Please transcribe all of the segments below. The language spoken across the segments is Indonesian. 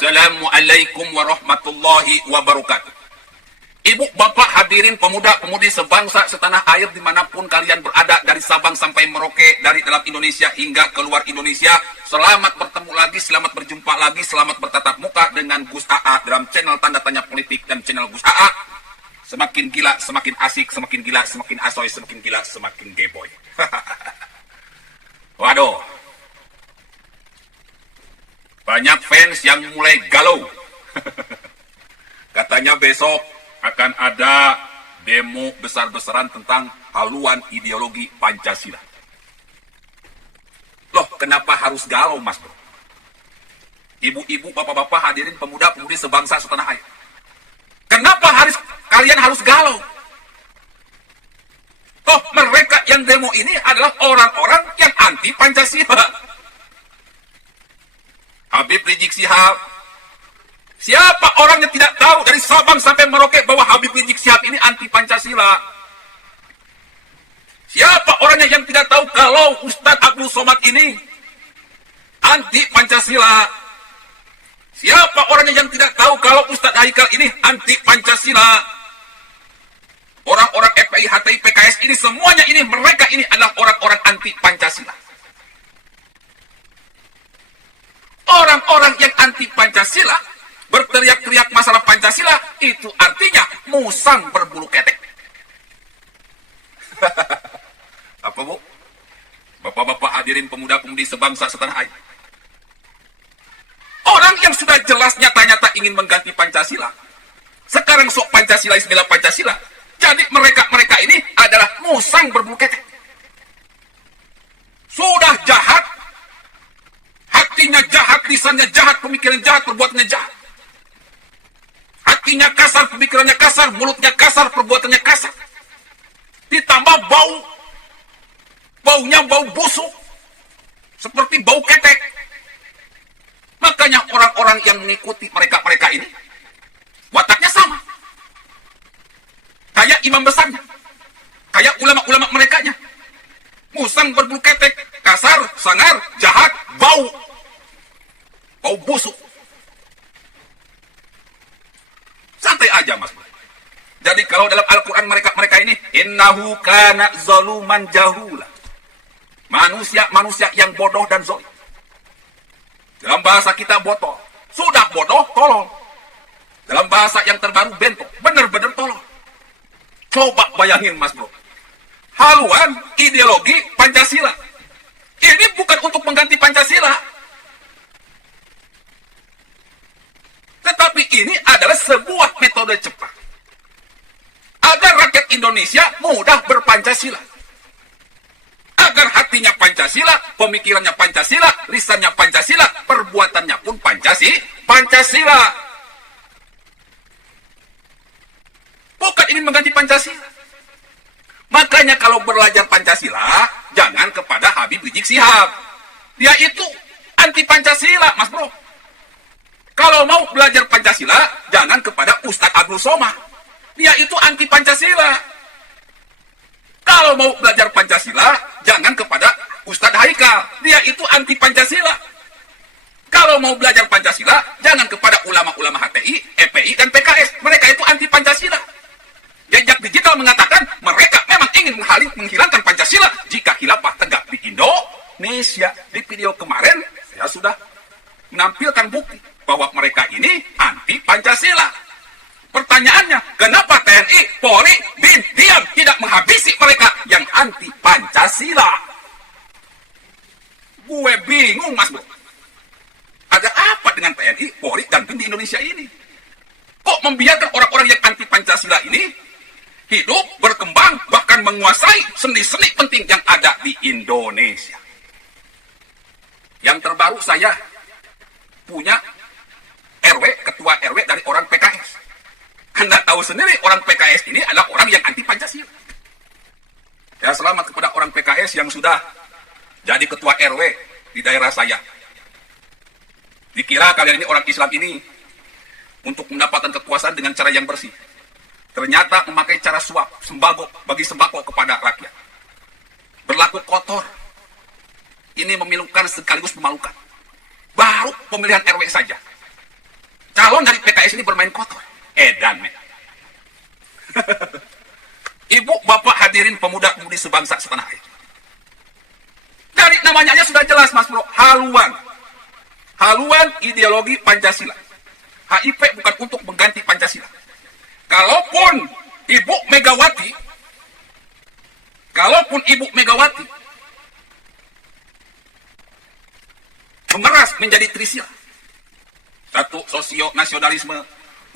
Assalamualaikum warahmatullahi wabarakatuh. Ibu, bapak, hadirin pemuda-pemudi sebangsa setanah air dimanapun kalian berada, dari Sabang sampai Merauke, dari dalam Indonesia hingga keluar Indonesia. Selamat bertemu lagi, selamat berjumpa lagi, selamat bertatap muka dengan Gus AA dalam channel Tanda Tanya Politik dan channel Gus AA. Semakin gila, semakin asik, semakin gila, semakin asoy, semakin gila, semakin geboy. Waduh, banyak fans yang mulai galau. Katanya besok akan ada demo besar-besaran tentang haluan ideologi Pancasila. Loh, kenapa harus galau, Mas Bro? Ibu-ibu, bapak-bapak, hadirin pemuda-pemudi sebangsa setanah air. Kenapa kalian harus galau? Toh mereka yang demo ini adalah orang-orang yang anti Pancasila. Habib Rizik Syihab. Siapa orang yang tidak tahu dari Sabang sampai Merauke bahwa Habib Rizik Syihab ini anti Pancasila? Siapa orangnya yang tidak tahu kalau Ustadz Abdul Somad ini anti Pancasila? Siapa orangnya yang tidak tahu kalau Ustadz Haikal ini anti Pancasila? Orang-orang FPI, HTI, PKS ini semuanya ini, mereka ini adalah orang-orang anti Pancasila. Orang-orang yang anti Pancasila berteriak-teriak masalah Pancasila, itu artinya musang berbulu ketek. Apa, Bu? Bapak-bapak, hadirin pemuda-pemudi sebangsa setanah air. Orang yang sudah jelas nyata-nyata ingin mengganti Pancasila, sekarang sok Pancasila, bela Pancasila. Jadi mereka ini adalah musang berbulu ketek. Sudah jahat, hatinya jahat, lisannya jahat, pemikiran jahat, perbuatannya jahat. Hatinya kasar, pemikirannya kasar, mulutnya kasar, perbuatannya kasar. Ditambah bau. Baunya bau busuk. Seperti bau ketek. Makanya orang-orang yang mengikuti mereka ini, wataknya sama. Kayak imam besarnya. Kayak ulama-ulama merekanya. Musang berbulu ketek, kasar, sangar, jahat, bau. Bau busuk. Santai aja, Mas. Jadi kalau dalam Al-Quran mereka ini, innahu kana zaluman jahula. Manusia yang bodoh dan zalim. Dalam bahasa kita botol. Sudah bodoh, tolol. Dalam bahasa yang terbaru bento. Bener-bener tolol. Coba bayangin, Mas Bro. Haluan ideologi Pancasila. Ini bukan untuk mengganti Pancasila. Tetapi ini adalah sebuah metode cepat agar rakyat Indonesia mudah berpancasila. Agar hatinya Pancasila, pemikirannya Pancasila, lisannya Pancasila, perbuatannya pun Pancasila. Bukan ini mengganti Pancasila. Makanya kalau belajar Pancasila, jangan kepada Habib Rizik Syihab. Dia itu anti Pancasila, Mas Bro. Kalau mau belajar Pancasila, jangan kepada Ustadz Abdul Somad. Dia itu anti Pancasila. Kalau mau belajar Pancasila, jangan kepada Ustadz Haikal. Dia itu anti Pancasila. Kalau mau belajar Pancasila, jangan kepada ulama-ulama HTI, FPI, dan PKS. Mereka itu anti Pancasila. Jejak digital mengatakan mereka memang ingin menghilangkan Pancasila jika khilafah tegak di Indonesia. Di video kemarin, saya sudah menampilkan bukti bahwa mereka ini anti Pancasila. Pertanyaannya, kenapa TNI, Polri, BIN diam tidak menghabisi mereka yang anti Pancasila? Gue bingung, Mas Bro. Ada apa dengan TNI, Polri, dan BIN di Indonesia ini? Kok membiarkan orang-orang yang anti Pancasila ini hidup, berkembang, bahkan menguasai sendi-sendi penting yang ada di Indonesia? Yang terbaru saya punya ketua RW dari orang PKS. Anda tahu sendiri orang PKS ini adalah orang yang anti Pancasila. Ya, selamat kepada orang PKS yang sudah jadi ketua RW di daerah saya. Dikira kalian ini orang Islam ini untuk mendapatkan kekuasaan dengan cara yang bersih. Ternyata memakai cara suap, bagi sembako kepada rakyat. Berlaku kotor. Ini memilukan sekaligus memalukan. Baru pemilihan RW saja. PKS ini bermain kotor. Edan, men. Ibu, bapak, hadirin pemuda-pemudi sebangsa setanah air. Dari namanya aja sudah jelas, Mas Bro. Haluan. Haluan ideologi Pancasila. HIP bukan untuk mengganti Pancasila. Kalaupun Ibu Megawati memeras menjadi Trisila. 1. Sosio nasionalisme,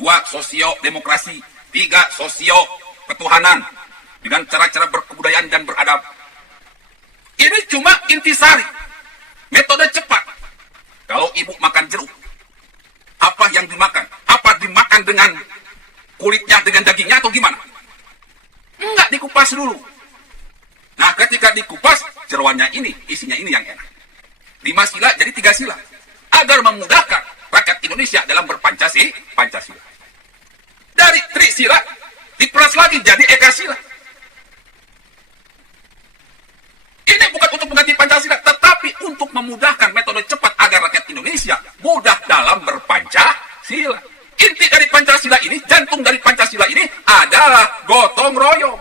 2. Sosio demokrasi, 3. Sosio ketuhanan dengan cara-cara berkebudayaan dan beradab. Ini cuma intisari, metode cepat. Kalau Ibu makan jeruk, apa yang dimakan? Apa dimakan dengan kulitnya, dengan dagingnya, atau gimana? Enggak, dikupas dulu. Nah, ketika dikupas, jeroannya ini, isinya ini yang enak. 5 sila jadi 3 sila. Agar memudahkan rakyat Indonesia dalam Pancasila. Dari Trisila, diperas lagi jadi Eka Sila. Ini bukan untuk mengganti Pancasila, tetapi untuk memudahkan metode cepat agar rakyat Indonesia mudah dalam berpancasila. Inti dari Pancasila ini, jantung dari Pancasila ini adalah gotong royong.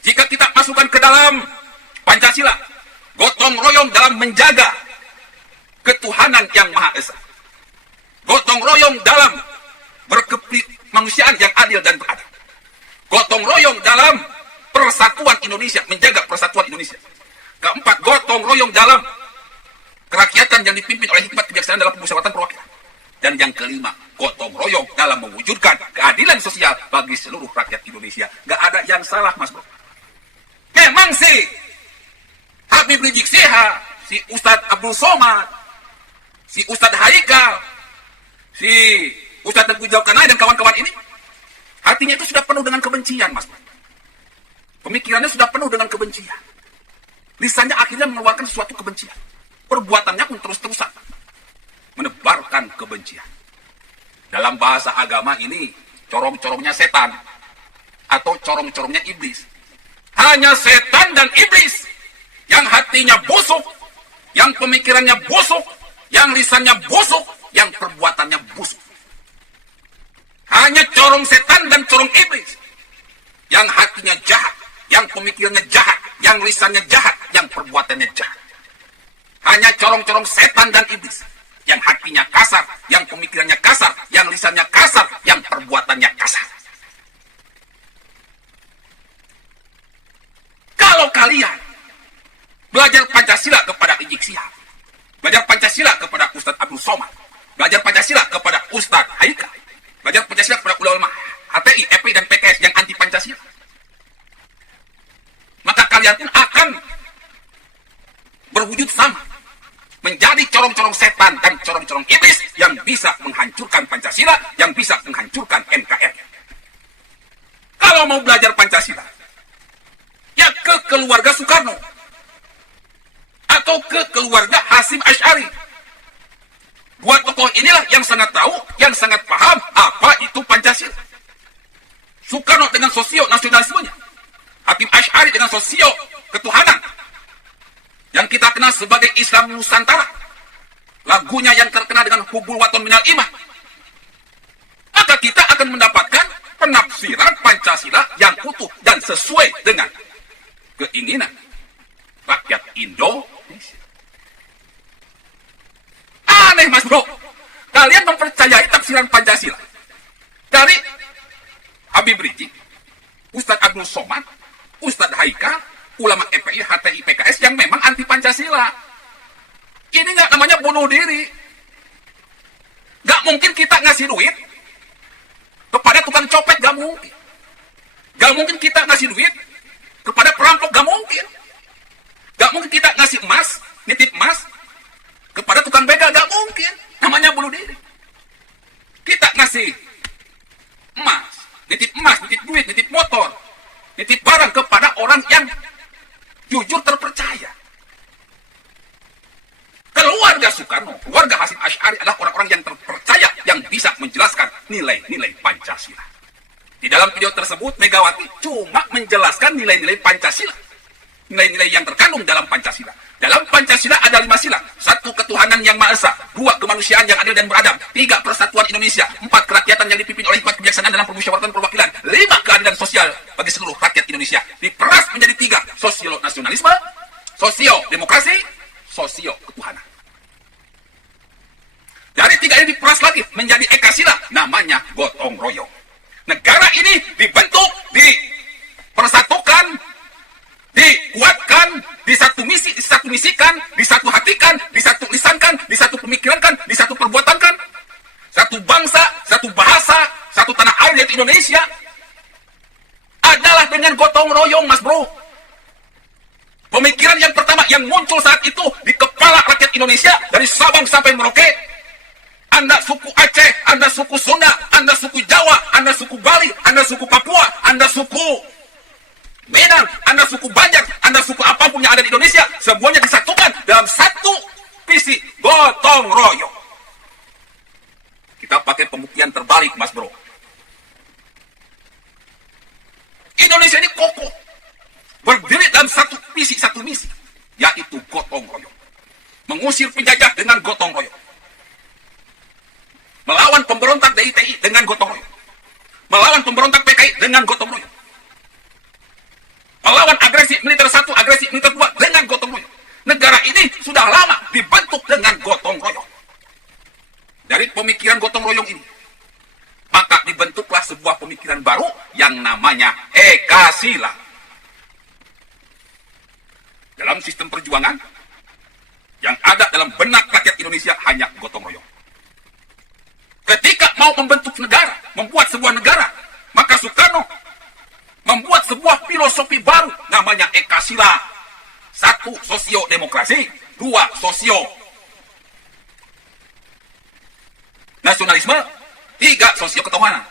Jika kita masukkan ke dalam Pancasila, gotong royong dalam menjaga ketuhanan yang Maha Esa. Gotong royong dalam berkemanusiaan yang adil dan beradab. Gotong royong dalam persatuan Indonesia, menjaga persatuan Indonesia. Keempat, gotong royong dalam kerakyatan yang dipimpin oleh hikmat kebijaksanaan dalam permusyawaratan perwakilan. Dan yang kelima, gotong royong dalam mewujudkan keadilan sosial bagi seluruh rakyat Indonesia. Gak ada yang salah, Mas Bro. Memang sih Habib Rizik Syihab, si Ustadz Abdul Somad, si Ustadz Haikal, si Ustadz Tengku Jauhkanai dan kawan-kawan ini, hatinya itu sudah penuh dengan kebencian, Mas Bro. Pemikirannya sudah penuh dengan kebencian. Lisannya akhirnya mengeluarkan sesuatu kebencian. Perbuatannya pun terus-terusan menebarkan kebencian. Dalam bahasa agama ini, corong-corongnya setan atau corong-corongnya iblis. Hanya setan dan iblis yang hatinya busuk, yang pemikirannya busuk, yang lisannya busuk, yang perbuatannya busuk. Hanya corong setan dan corong iblis yang hatinya jahat, yang pemikirannya jahat, yang lisannya jahat, yang perbuatannya jahat. Hanya corong-corong setan dan iblis yang hatinya kasar, yang pemikirannya kasar, yang lisannya kasar, yang perbuatannya kasar. Kalau kalian belajar Pancasila kepada Rizik Syihab, belajar Pancasila kepada Ustadz Abdul Somad, belajar Pancasila kepada Ustadz Haikal, belajar Pancasila kepada ulama HTI, FPI, dan PKS yang anti Pancasila, maka kalian pun akan berwujud sama, menjadi corong-corong setan dan corong-corong iblis yang bisa menghancurkan Pancasila, yang bisa menghancurkan NKRI. Kalau mau belajar Pancasila, ya ke keluarga Soekarno atau ke keluarga Hasyim Asy'ari. Dua tokoh inilah yang sangat tahu, yang sangat paham apa itu Pancasila. Soekarno dengan sosio nasionalismenya, Hasyim Asy'ari dengan sosio ketuhanan yang kita kenal sebagai Islam Nusantara, lagunya yang terkenal dengan Hubul Waton Minal Iman. Maka kita akan mendapatkan penafsiran Pancasila yang utuh dan sesuai dengan keinginan rakyat Indonesia. Aneh, Mas Bro, kalian mempercayai tafsiran Pancasila dari Habib Rizik, Ustadz Abdul Somad, Ustadz Haikal, ulama FPI, HTI, PKS yang memang anti Pancasila. Ini nggak namanya bunuh diri. Nggak mungkin kita ngasih duit kepada tukang copet, nggak mungkin. Nggak mungkin kita ngasih duit kepada perampok, nggak mungkin. Nggak mungkin kita ngasih emas, nitip emas kepada tukang begal, nggak mungkin. Namanya bunuh diri. Kita ngasih emas, nitip duit, nitip motor, nitip barang kepada orang yang jujur terpercaya. Keluarga Soekarno, keluarga Hasyim Asy'ari adalah orang-orang yang terpercaya, yang bisa menjelaskan nilai-nilai Pancasila. Di dalam video tersebut, Megawati cuma menjelaskan nilai-nilai Pancasila, nilai-nilai yang terkandung dalam Pancasila. Dalam Pancasila ada 5 sila. 1. Ketuhanan yang Maha Esa. 2. Kemanusiaan yang adil dan beradab. 3. Persatuan Indonesia. 4. Kerakyatan yang dipimpin oleh hikmat kebijaksanaan dalam permusyawaratan perwakilan. 5. Keadilan sosial bagi seluruh rakyat Indonesia. Diperas menjadi 3. Sosio-nasionalisme, sosio-demokrasi, sosio-ketuhanan. Dari 3 ini diperas lagi menjadi ekasila, namanya gotong royong. Negara ini dibentuk, dipersatukan, dikuatkan, disatu misikan, disatu hatikan, disatu lisankan, disatu pemikirankan, disatu perbuatankan. Satu bangsa, satu bahasa, satu tanah air yaitu Indonesia adalah dengan gotong royong, Mas Bro. Pemikiran yang pertama yang muncul saat itu di kepala rakyat Indonesia dari Sabang sampai Merauke. Anda suku Aceh, Anda suku Sunda, Anda suku Jawa, Anda suku Bali, Anda suku Papua, Anda suku Medan, Anda suku Banjar, Anda suku apapun yang ada di Indonesia, semuanya disatukan dalam satu visi gotong royong. Kita pakai pembuktian terbalik, Mas Bro. Indonesia ini kokoh, berdiri dalam satu visi, satu misi, yaitu gotong royong. Mengusir penjajah dengan gotong royong. Melawan pemberontak DITI dengan gotong royong. Melawan pemberontak PKI dengan gotong royong. Melawan agresi militer 1, agresi militer 2 dengan gotong royong. Negara ini sudah lama dibentuk dengan gotong royong. Dari pemikiran gotong royong ini, maka dibentuklah sebuah pemikiran baru yang namanya ekasila. Dalam sistem perjuangan, yang ada dalam benak rakyat Indonesia hanya gotong royong. Ketika mau membentuk negara, membuat sebuah negara, maka Soekarno membuat sebuah filosofi baru namanya ekasila. 1. Sosio-demokrasi. 2. Sosio-nasionalisme. 3. Sosio-ketuhanan.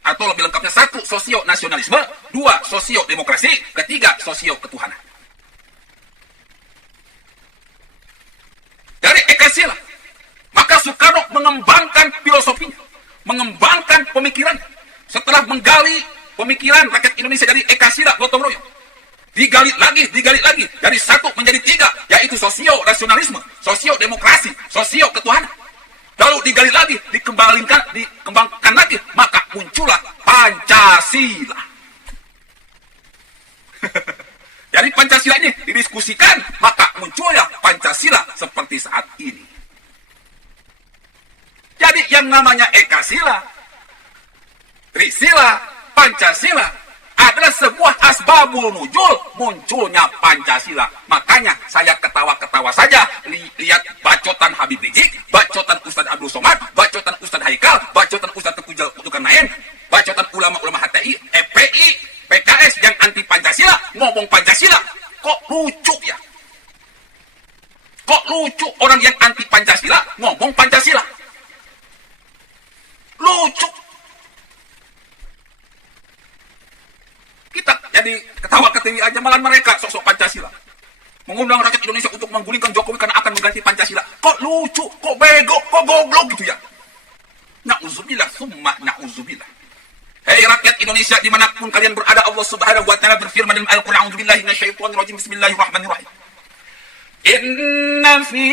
Atau lebih lengkapnya 1. Sosio-nasionalisme. 2. Sosio-demokrasi. 3. Sosio-ketuhanan. Dari ekasila, maka Soekarno mengembangkan filosofinya, mengembangkan pemikirannya. Setelah menggali pemikiran rakyat Indonesia dari ekasila gotong royong, digali lagi, dari 1 menjadi 3, yaitu sosio-nasionalisme, sosio-demokrasi, sosio-ketuhanan. Lalu digali lagi, dikembangkan lagi, maka muncullah Pancasila. Dari Pancasila ini didiskusikan, maka munculnya Pancasila seperti saat ini. Jadi yang namanya ekasila, trisila, Pancasila adalah sebuah asbabul nuzul munculnya Pancasila. Makanya saya ketawa-ketawa saja lihat bacotan Habib Rizik, bacotan Ustaz Abdul Somad, bacotan Ustaz Haikal, bacotan Ustaz Tengku Zulkarnain, bacotan ulama-ulama HTI, FPI, PKS yang anti Pancasila ngomong Pancasila. Kok lucu ya? Kok lucu orang yang anti Pancasila ngomong Pancasila? Lucu. Kita jadi ketawa-ketiwi aja, malah mereka sok-sok Pancasila. Mengundang rakyat Indonesia untuk menggulingkan Jokowi karena akan mengganti Pancasila. Kok lucu, kok bego, kok goblok gitu ya. Na'udzubillah, summa na'udzubillah. Hei rakyat Indonesia dimanapun kalian berada, Allah Subhanahu wa ta'ala berfirman dalam Al-Quran, a'udzubillahi minasyaitonirrajim, bismillahirrahmanirrahim. Inna fi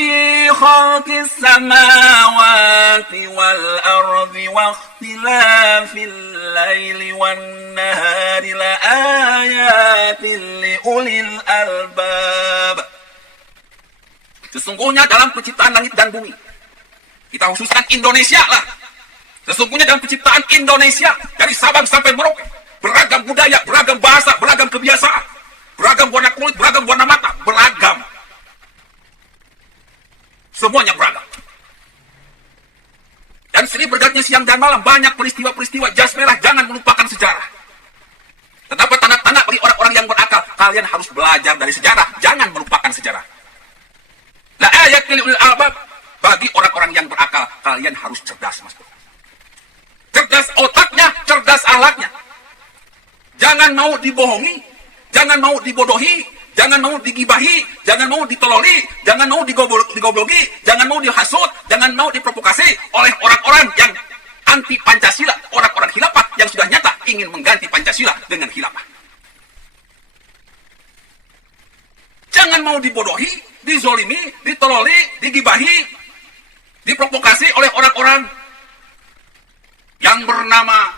khalqis samawati wal ardi wa ikhtilafil laili wan nahari la ayatin li ulil albab. Sesungguhnya dalam penciptaan langit dan bumi, kita khususkan Indonesia lah. Sesungguhnya dalam penciptaan Indonesia dari Sabang sampai Merauke, beragam budaya, beragam bahasa, beragam kebiasaan, beragam warna kulit, beragam warna mata, beragam. Semuanya beragam. Dan silih bergantinya siang dan malam, banyak peristiwa-peristiwa. Jas merah, jangan melupakan sejarah. Terdapat tanda-tanda bagi orang-orang yang berakal. Kalian harus belajar dari sejarah, jangan melupakan sejarah. La ayat lil albab, bagi orang-orang yang berakal, kalian harus cerdas, Mas Bro. Cerdas otaknya, cerdas akhlaknya. Jangan mau dibohongi, jangan mau dibodohi, jangan mau digibahi, jangan mau ditololi, jangan mau digoblogi, jangan mau dihasut, jangan mau diprovokasi oleh orang-orang yang anti Pancasila, orang-orang khilafah yang sudah nyata ingin mengganti Pancasila dengan khilafah. Jangan mau dibodohi, dizolimi, ditololi, digibahi, diprovokasi oleh orang-orang yang bernama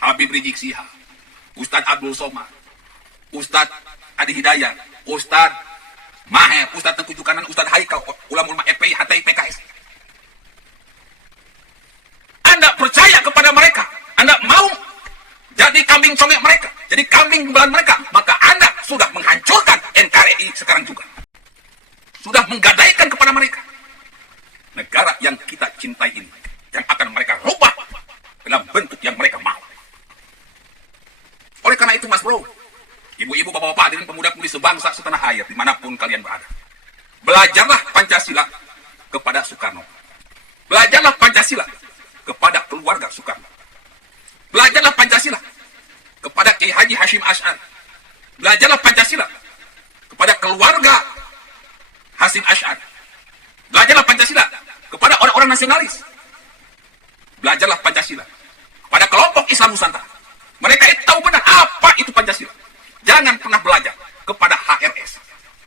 Habib Rizik Syihab, Ustadz Abdul Somad, Ustadz Adi Hidayat, Ustadz Maher, Ustadz Tengku Jukanan, Ustadz Haikal, ulama-ulama FPI, HTI, PKS. Anda percaya kepada mereka, Anda mau jadi kambing songek mereka, jadi kambing gembala mereka, maka Anda sudah menghancurkan NKRI sekarang juga. Sudah menggadaikan kepada mereka negara yang kita cintai ini, yang akan mereka rubah dalam bentuk yang mereka mau. Oleh karena itu, Mas Bro, ibu-ibu, bapak-bapak, hadirin pemuda-pemudi sebangsa setanah air dimanapun kalian berada, belajarlah Pancasila kepada Soekarno. Belajarlah Pancasila kepada keluarga Soekarno. Belajarlah Pancasila kepada Kiai Haji Hashim Asy'ari. Belajarlah Pancasila kepada keluarga Hasim Asy'ari. Belajarlah Pancasila kepada orang-orang nasionalis. Belajarlah Pancasila kepada kelompok Islam Nusantara. Mereka itu tahu benar apa itu Pancasila. Jangan pernah belajar kepada HRS,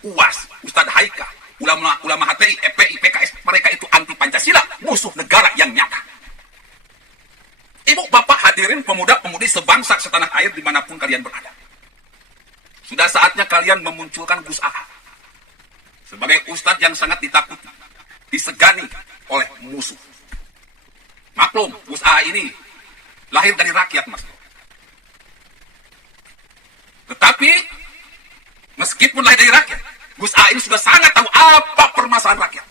UAS, Ustadz Haika, ulama HTI, FPI, PKS. Mereka itu anti Pancasila, musuh negara yang nyata. Ibu, bapak, hadirin pemuda-pemudi sebangsa setanah air dimanapun kalian berada. Sudah saatnya kalian memunculkan Gus Aha sebagai ustadz yang sangat ditakuti, disegani oleh musuh. Maklum, Gus Aha ini lahir dari rakyat, Mas. Tetapi meskipun lahir dari rakyat, Gus Aha ini sudah sangat tahu apa permasalahan rakyat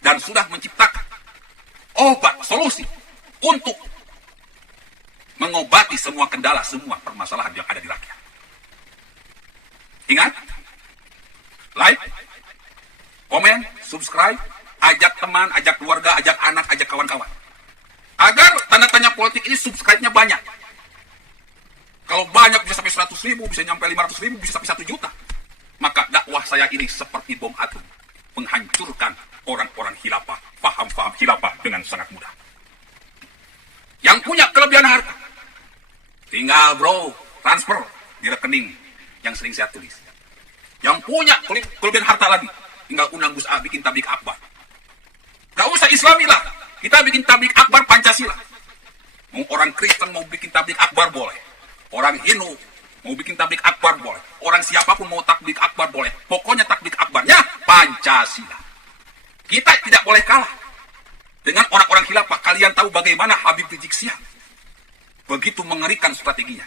dan sudah menciptakan obat, solusi untuk mengobati semua kendala, semua permasalahan yang ada di rakyat. Ingat, like, komen, subscribe, ajak teman, ajak keluarga, ajak anak, ajak kawan-kawan. Agar tanda-tanya politik ini subscribe-nya banyak. Kalau banyak bisa sampai 100.000, bisa nyampe 500.000, bisa sampai 1 juta. Maka dakwah saya ini seperti bom atom, menghancurkan orang-orang khilafah, paham-paham khilafah dengan sangat mudah. Yang punya kelebihan harta, tinggal bro, transfer di rekening yang sering saya tulis. Yang punya kelebihan harta lagi, tinggal undang Gus A bikin tablik akbar. Gak usah Islami lah, kita bikin tablik akbar Pancasila. Mau orang Kristen mau bikin tablik akbar boleh. Orang Hindu mau bikin tablik akbar boleh. Orang siapapun mau tablik akbar boleh. Pokoknya tablik akbarnya Pancasila. Kita tidak boleh kalah dengan orang-orang khilafah. Kalian tahu bagaimana Habib Rizik Syihab begitu mengerikan strateginya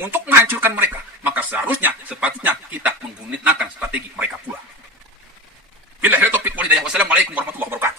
untuk menghancurkan mereka. Maka seharusnya, sepatutnya kita menggunakan strategi mereka pula. Wassalamualaikum warahmatullahi wabarakatuh.